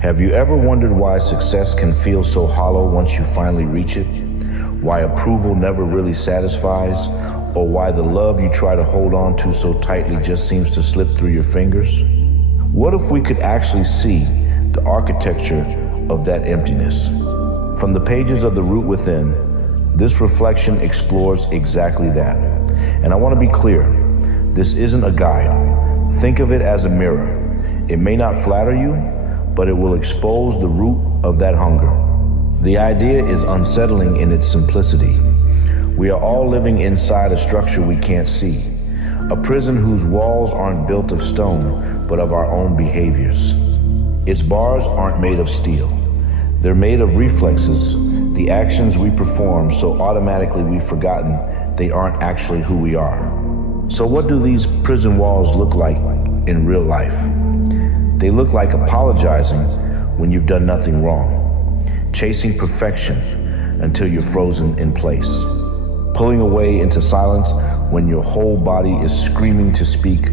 Have you ever wondered why success can feel so hollow once you finally reach it? Why approval never really satisfies? Or why the love you try to hold on to so tightly just seems to slip through your fingers? What if we could actually see the architecture of that emptiness? From the pages of The Root Within, this reflection explores exactly that. And I want to be clear, this isn't a guide. Think of it as a mirror. It may not flatter you, but it will expose the root of that hunger. The idea is unsettling in its simplicity. We are all living inside a structure we can't see, a prison whose walls aren't built of stone, but of our own behaviors. Its bars aren't made of steel. They're made of reflexes, the actions we perform so automatically we've forgotten they aren't actually who we are. So what do these prison walls look like in real life? They look like apologizing when you've done nothing wrong, chasing perfection until you're frozen in place, pulling away into silence when your whole body is screaming to speak,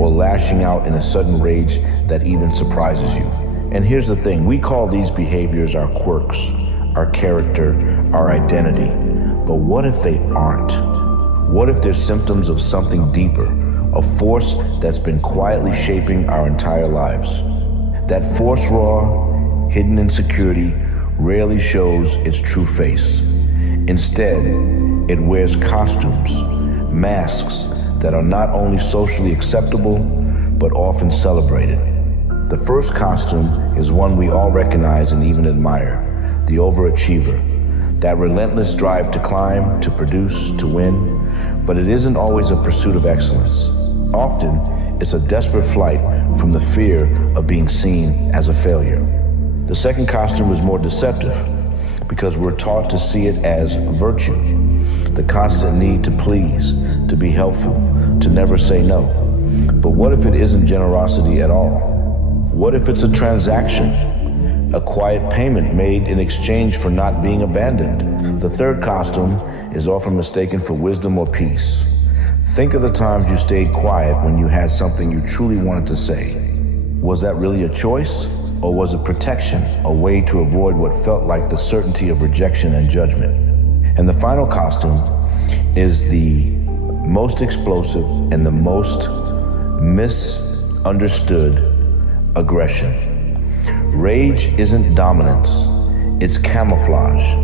or lashing out in a sudden rage that even surprises you. And here's the thing, we call these behaviors our quirks, our character, our identity. But what if they aren't? What if they're symptoms of something deeper, a force that's been quietly shaping our entire lives? That force, raw, hidden insecurity, rarely shows its true face. Instead, it wears costumes, masks that are not only socially acceptable, but often celebrated. The first costume is one we all recognize and even admire, the overachiever. That relentless drive to climb, to produce, to win, but it isn't always a pursuit of excellence. Often, it's a desperate flight from the fear of being seen as a failure. The second costume is more deceptive because we're taught to see it as virtue, the constant need to please, to be helpful, to never say no. But what if it isn't generosity at all? What if it's a transaction, a quiet payment made in exchange for not being abandoned? The third costume is often mistaken for wisdom or peace. Think of the times you stayed quiet when you had something you truly wanted to say. Was that really a choice? Or was it protection, a way to avoid what felt like the certainty of rejection and judgment? And the final costume is the most explosive and the most misunderstood: aggression. Rage isn't dominance, it's camouflage.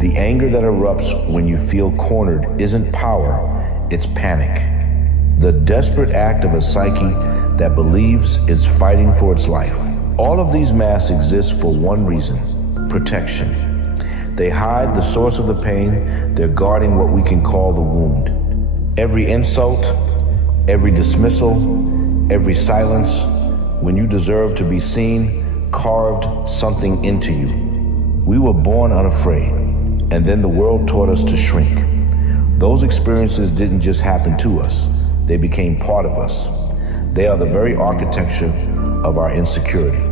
The anger that erupts when you feel cornered isn't power, it's panic. The desperate act of a psyche that believes it's fighting for its life. All of these masks exist for one reason: protection. They hide the source of the pain, they're guarding what we can call the wound. Every insult, every dismissal, every silence, when you deserve to be seen, carved something into you. We were born unafraid, and then the world taught us to shrink. Those experiences didn't just happen to us, they became part of us. They are the very architecture of our insecurity.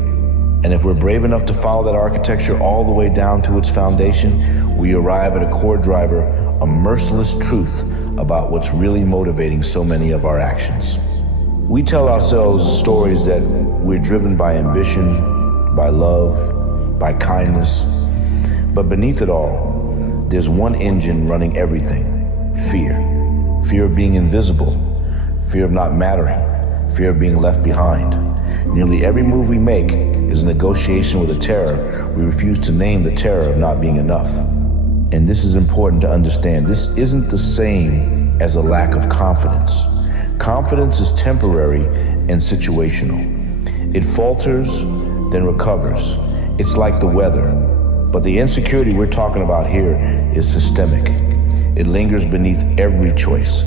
And if we're brave enough to follow that architecture all the way down to its foundation, we arrive at a core driver, a merciless truth about what's really motivating so many of our actions. We tell ourselves stories that we're driven by ambition, by love, by kindness. But beneath it all, there's one engine running everything: fear. Fear of being invisible, fear of not mattering, fear of being left behind. Nearly every move we make is a negotiation with a terror we refuse to name, the terror of not being enough. And this is important to understand. This isn't the same as a lack of confidence. Confidence is temporary and situational. It falters, then recovers. It's like the weather. But the insecurity we're talking about here is systemic. It lingers beneath every choice.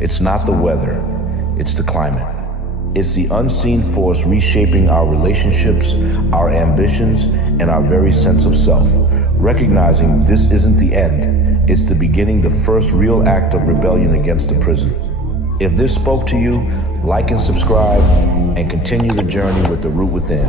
It's not the weather, it's the climate. It's the unseen force reshaping our relationships, our ambitions, and our very sense of self. Recognizing this isn't the end, it's the beginning, the first real act of rebellion against the prison. If this spoke to you, like and subscribe, and continue the journey with The Root Within.